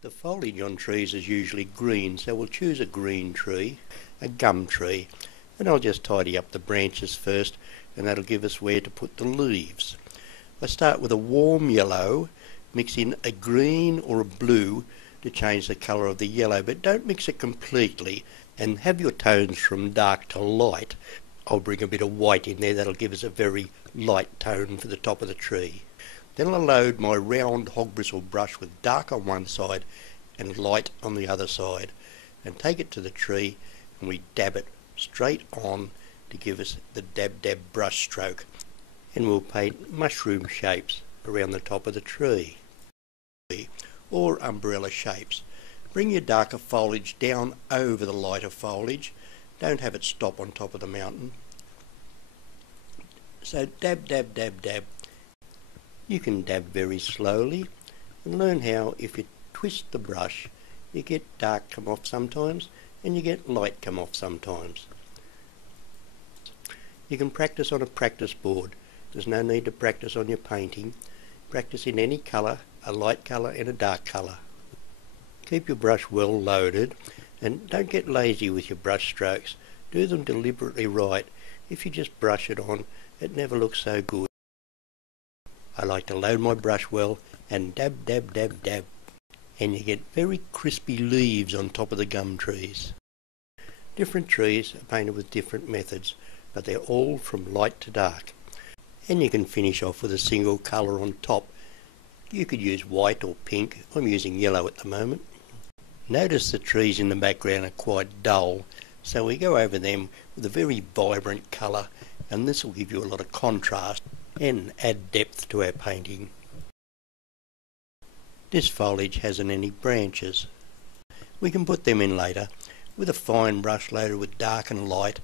The foliage on trees is usually green, so we'll choose a green tree, a gum tree, and I'll just tidy up the branches first, and that'll give us where to put the leaves. I start with a warm yellow, mix in a green or a blue to change the colour of the yellow, but don't mix it completely, and have your tones from dark to light. I'll bring a bit of white in there, that'll give us a very light tone for the top of the tree. Then I'll load my round hog bristle brush with dark on one side and light on the other side, and take it to the tree, and we dab it straight on to give us the dab dab brush stroke, and we'll paint mushroom shapes around the top of the tree or umbrella shapes. Bring your darker foliage down over the lighter foliage, don't have it stop on top of the mountain. So dab dab dab dab. You can dab very slowly and learn how if you twist the brush you get dark come off sometimes and you get light come off sometimes. You can practice on a practice board. There's no need to practice on your painting. Practice in any colour, a light colour and a dark colour. Keep your brush well loaded and don't get lazy with your brush strokes. Do them deliberately right. If you just brush it on, it never looks so good. I like to load my brush well and dab dab dab dab, and you get very crispy leaves on top of the gum trees. Different trees are painted with different methods, but they're all from light to dark. And you can finish off with a single colour on top. You could use white or pink. I'm using yellow at the moment. Notice the trees in the background are quite dull, so we go over them with a very vibrant colour, and this will give you a lot of contrast and add depth to our painting. This foliage hasn't any branches. We can put them in later with a fine brush loaded with dark and light.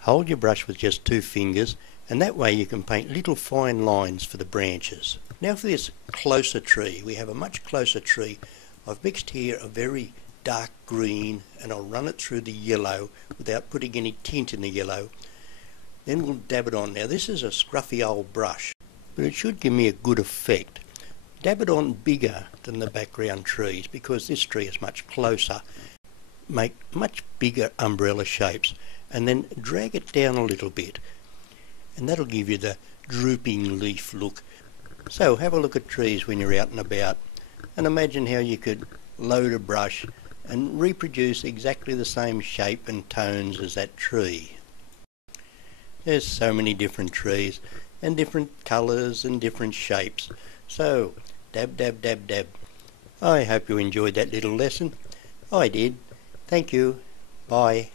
Hold your brush with just 2 fingers, and that way you can paint little fine lines for the branches. Now for this closer tree, we have a much closer tree. I've mixed here a very dark green, and I'll run it through the yellow without putting any tint in the yellow. Then we'll dab it on. Now this is a scruffy old brush, but it should give me a good effect. Dab it on bigger than the background trees because this tree is much closer. Make much bigger umbrella shapes and then drag it down a little bit, and that'll give you the drooping leaf look. So have a look at trees when you're out and about and imagine how you could load a brush and reproduce exactly the same shape and tones as that tree. There's so many different trees and different colours and different shapes. So dab dab dab dab. I hope you enjoyed that little lesson. I did. Thank you. Bye.